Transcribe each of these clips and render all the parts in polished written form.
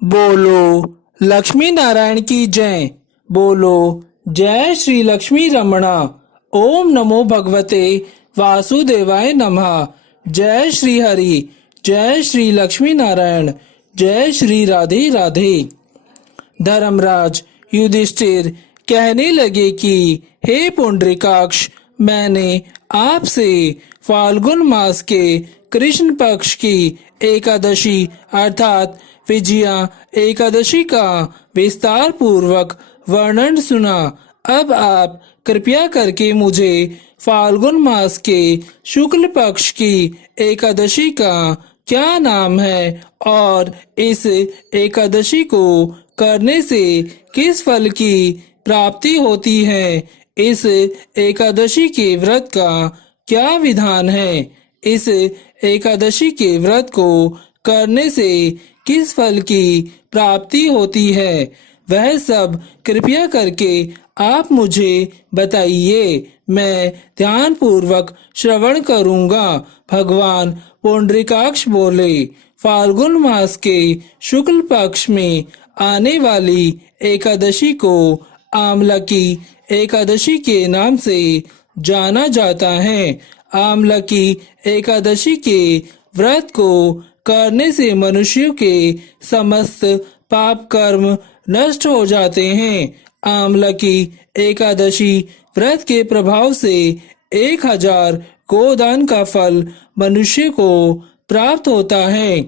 बोलो लक्ष्मी नारायण की जय। बोलो जय श्री लक्ष्मी रमणा। ओम नमो भगवते वासुदेवाय नमः। जय श्री हरि, जय श्री लक्ष्मी नारायण, जय श्री राधे राधे। धर्मराज युधिष्ठिर कहने लगे कि हे पुंडरीकाक्ष, मैंने आपसे फाल्गुन मास के कृष्ण पक्ष की एकादशी अर्थात विजया एकादशी का विस्तार पूर्वक वर्णन सुना। अब आप कृपया करके मुझे फाल्गुन मास के शुक्ल पक्ष की एकादशी का क्या नाम है और इस एकादशी को करने से किस फल की प्राप्ति होती है, इस एकादशी के व्रत का क्या विधान है, इस एकादशी के व्रत को करने से किस फल की प्राप्ति होती है, वह सब कृपया करके आप मुझे बताइए। मैं ध्यान पूर्वक श्रवण करूंगा। भगवान पुंडरीकाक्ष बोले, फाल्गुन मास के शुक्ल पक्ष में आने वाली एकादशी को आमलकी एकादशी के नाम से जाना जाता है। आमलकी एकादशी के व्रत को करने से मनुष्यों के समस्त पाप कर्म नष्ट हो जाते हैं। आमलकी एकादशी व्रत के प्रभाव से 1000 गोदान का फल मनुष्य को प्राप्त होता है।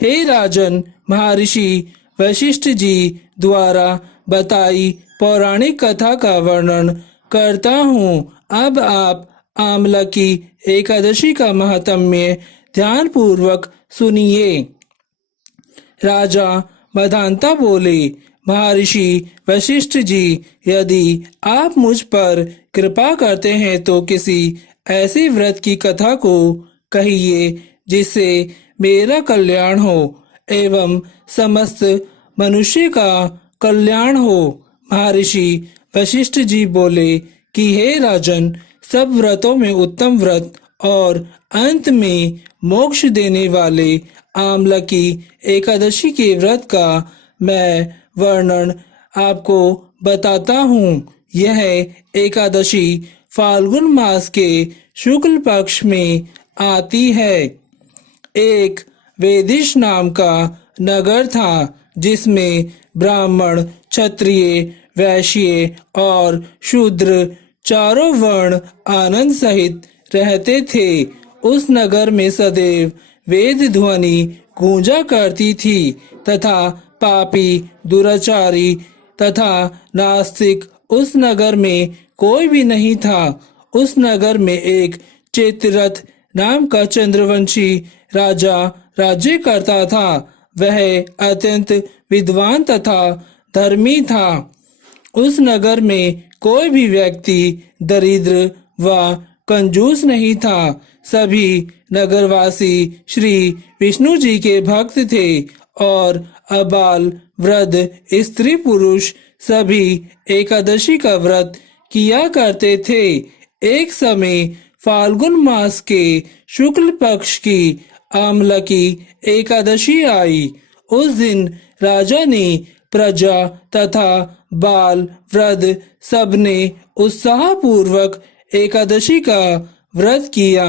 हे राजन, महर्षि वशिष्ठ जी द्वारा बताई पौराणिक कथा का वर्णन करता हूँ। अब आप आमलकी एकादशी का महात्म्य ध्यान पूर्वक सुनिए। राजा मदांता बोले, महर्षि वशिष्ठ जी, यदि आप मुझ पर कृपा करते हैं तो किसी ऐसे व्रत की कथा को कहिए जिससे मेरा कल्याण हो एवं समस्त मनुष्य का कल्याण हो। महर्षि वशिष्ठ जी बोले कि हे राजन, सब व्रतों में उत्तम व्रत और अंत में मोक्ष देने वाले आमलकी एकादशी के व्रत का मैं वर्णन आपको बताता हूँ। यह एकादशी फाल्गुन मास के शुक्ल पक्ष में आती है। एक वेदिश नाम का नगर था जिसमें ब्राह्मण, क्षत्रिय, वैश्य और शूद्र चारों वर्ण आनंद सहित रहते थे। उस नगर में सदैव वेद ध्वनि गूंजा करती थी तथा पापी, दुराचारी तथा नास्तिक उस नगर में कोई भी नहीं था। उस नगर में एक चित्ररथ नाम का चंद्रवंशी राजा राज्य करता था। वह अत्यंत विद्वान तथा धर्मी था। उस नगर में कोई भी व्यक्ति दरिद्र व कंजूस नहीं था। सभी नगरवासी श्री विष्णु जी के भक्त थे और अबाल, वृद्ध, स्त्री, पुरुष सभी एकादशी का व्रत किया करते थे। एक समय फाल्गुन मास के शुक्ल पक्ष की आमलकी एकादशी आई। उस दिन राजा ने प्रजा तथा बाल, वृद्ध सबने उत्साह पूर्वक एकादशी का व्रत किया।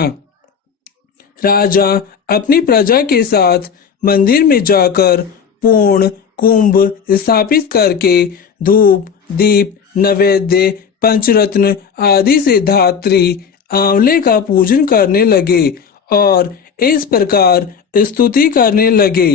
राजा अपनी प्रजा के साथ मंदिर में जाकर पूर्ण कुंभ स्थापित करके धूप, दीप, नैवेद्य, पंचरत्न आदि से धात्री आंवले का पूजन करने लगे और इस प्रकार स्तुति करने लगे,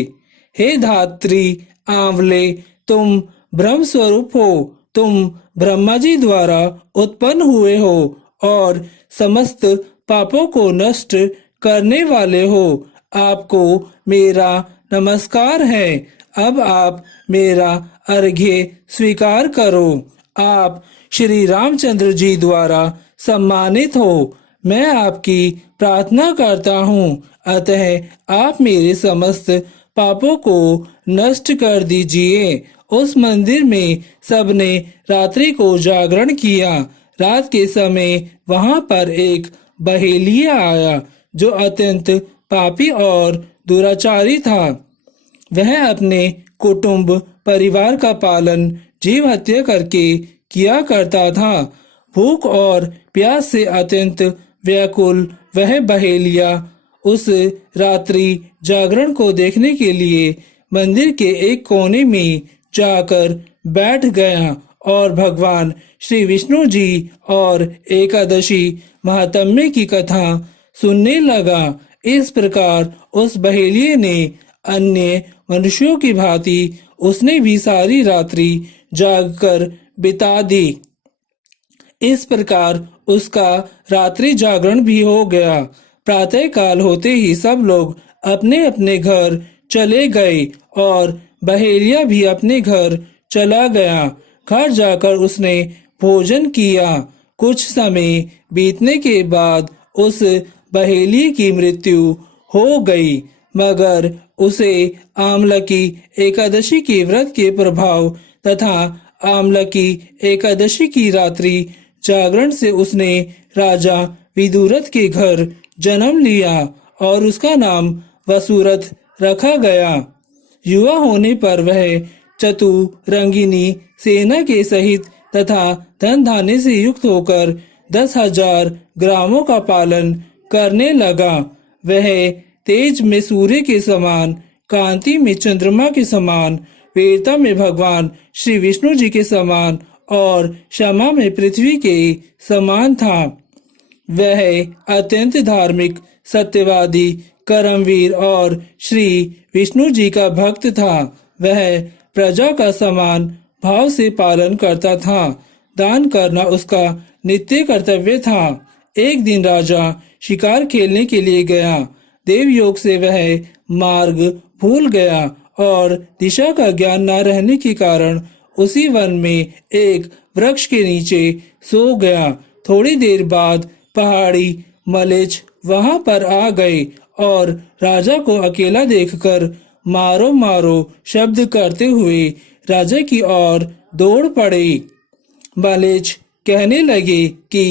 हे धात्री आंवले, तुम ब्रह्म स्वरूप हो, तुम ब्रह्मा जी द्वारा उत्पन्न हुए हो और समस्त पापों को नष्ट करने वाले हो। आपको मेरा नमस्कार है। अब आप मेरा अर्घ्य स्वीकार करो। आप श्री रामचंद्र जी द्वारा सम्मानित हो। मैं आपकी प्रार्थना करता हूँ, अतः आप मेरे समस्त पापों को नष्ट कर दीजिए। उस मंदिर में सबने रात्रि को जागरण किया। रात के समय वहां पर एक बहेलिया आया जो अत्यंत पापी और दुराचारी था। वह अपने कुटुंब परिवार का पालन जीव हत्या करके किया करता था। भूख और प्यास से अत्यंत व्याकुल वह बहेलिया उस रात्रि जागरण को देखने के लिए मंदिर के एक कोने में जाकर बैठ गया और भगवान श्री विष्णु जी और एकादशी महात्म्य की कथा सुनने लगा। इस प्रकार उस बहेलिये ने अन्य मनुष्यों की भांति उसने भी सारी रात्रि जागकर बिता दी। इस प्रकार उसका रात्रि जागरण भी हो गया। प्रातः काल होते ही सब लोग अपने अपने घर चले गए और बहेलिया भी अपने घर चला गया। घर जाकर उसने भोजन किया। कुछ समय बीतने के बाद उस बहेलिये की मृत्यु हो गई, मगर उसे आमलकी एकादशी के व्रत के प्रभाव तथा आमलकी एकादशी की रात्रि जागरण से उसने राजा विदुरथ के घर जन्म लिया और उसका नाम वसुरथ रखा गया। युवा होने पर वह चतुरंगिनी सेना के सहित तथा धन धान्य से युक्त होकर 10,000 ग्रामों का पालन करने लगा। वह तेज में सूर्य के समान, कांति में चंद्रमा के समान, वीरता में भगवान श्री विष्णु जी के समान और क्षमा में पृथ्वी के समान था। वह अत्यंत धार्मिक, सत्यवादी, कर्मवीर और श्री विष्णु जी का भक्त था। वह प्रजा का समान भाव से पालन करता था। दान करना उसका नित्य कर्तव्य था। एक दिन राजा शिकार खेलने के लिए गया। देवयोग से वह मार्ग भूल गया और दिशा का ज्ञान न रहने के कारण उसी वन में एक वृक्ष के नीचे सो गया। थोड़ी देर बाद पहाड़ी मलेच्छ वहां पर आ गए और राजा को अकेला देखकर मारो मारो शब्द करते हुए राजा की ओर दौड़ पड़े। मलेच्छ कहने लगे कि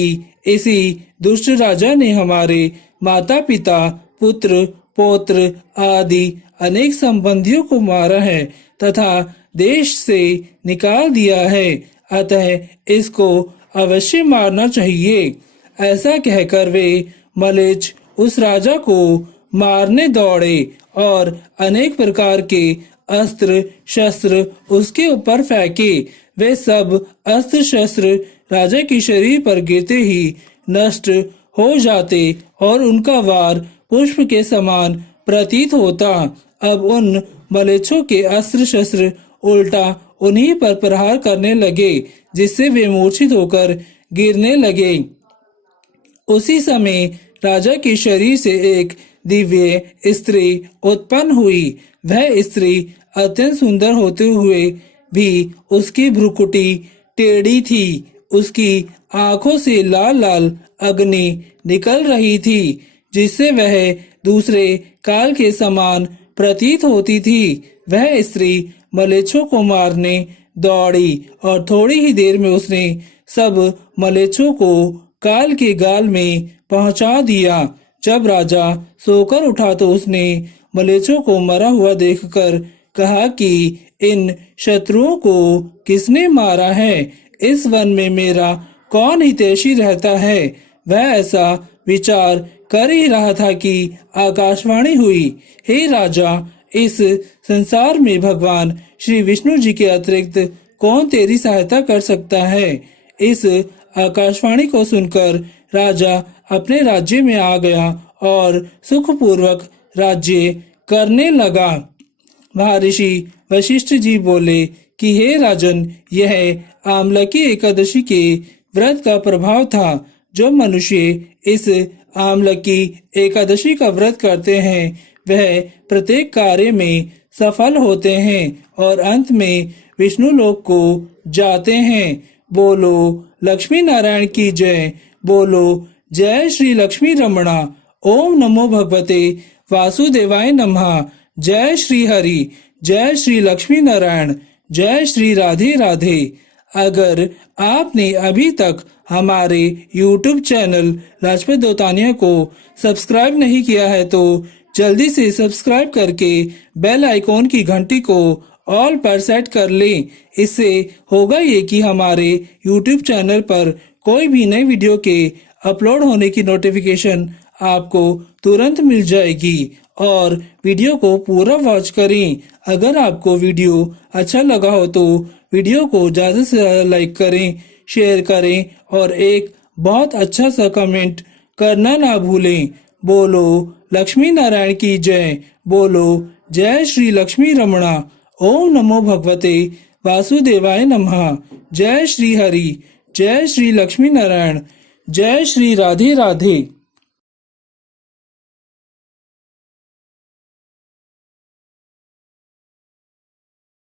इसी दुष्ट राजा ने हमारे माता पिता, पुत्र, पौत्र आदि अनेक संबंधियों को मारा है तथा देश से निकाल दिया है, अतः इसको अवश्य मारना चाहिए। ऐसा कहकर वे मलेच्छ उस राजा को मारने दौड़े और अनेक प्रकार के अस्त्र शस्त्र उसके ऊपर फेंके। वे सब अस्त्र शस्त्र राजा के शरीर पर गिरते ही नष्ट हो जाते और उनका वार पुष्प के समान प्रतीत होता। अब उन मलेच्छों के अस्त्र शस्त्र उल्टा उन्हीं पर प्रहार करने लगे, जिससे वे मूर्छित होकर गिरने लगे। उसी समय राजा के शरीर से एक दिव्य स्त्री उत्पन्न हुई। वह स्त्री अत्यंत सुंदर होते हुए भी उसकी भ्रुकुटी टेढ़ी थी। उसकी आंखों से लाल लाल अग्नि निकल रही थी, जिससे वह दूसरे काल के समान प्रतीत होती थी। वह स्त्री मलेच्छों को मारने दौड़ी और थोड़ी ही देर में उसने सब मलेच्छों को काल के गाल में पहुंचा दिया। जब राजा सोकर उठा तो उसने मलेच्छों को मरा हुआ देखकर कहा कि इन शत्रुओं को किसने मारा है? इस वन में मेरा कौन हितैषी रहता है? वह ऐसा विचार कर ही रहा था कि आकाशवाणी हुई, हे राजा, इस संसार में भगवान श्री विष्णु जी के अतिरिक्त कौन तेरी सहायता कर सकता है? इस आकाशवाणी को सुनकर राजा अपने राज्य में आ गया और सुखपूर्वक राज्य करने लगा। महर्षि वशिष्ठ जी बोले कि हे राजन, यह आमलकी एकादशी के व्रत का प्रभाव था। जो मनुष्य इस आमलकी एकादशी का व्रत करते हैं वह प्रत्येक कार्य में सफल होते हैं और अंत में विष्णु लोक को जाते हैं। बोलो लक्ष्मी नारायण की जय। बोलो जय श्री लक्ष्मी रमणा। ओम नमो भगवते वासुदेवाय नमः। जय श्री हरि। जय श्री लक्ष्मी नारायण। जय श्री राधे राधे। अगर आपने अभी तक हमारे YouTube चैनल लाजपत दोतानिया को सब्सक्राइब नहीं किया है तो जल्दी से सब्सक्राइब करके बेल आइकॉन की घंटी को ऑल पर सेट कर लें। इससे होगा ये कि हमारे यूट्यूब चैनल पर कोई भी नई वीडियो के अपलोड होने की नोटिफिकेशन आपको तुरंत मिल जाएगी। और वीडियो को पूरा वॉच करें। अगर आपको वीडियो अच्छा लगा हो तो वीडियो को ज़्यादा से ज़्यादा लाइक करें, शेयर करें और एक बहुत अच्छा सा कमेंट करना ना भूलें। बोलो लक्ष्मी नारायण की जय। बोलो जय श्री लक्ष्मी रमणा। ओम नमो भगवते वासुदेवाय नमः। जय श्री हरि। जय श्री लक्ष्मी नारायण। जय श्री राधे राधे।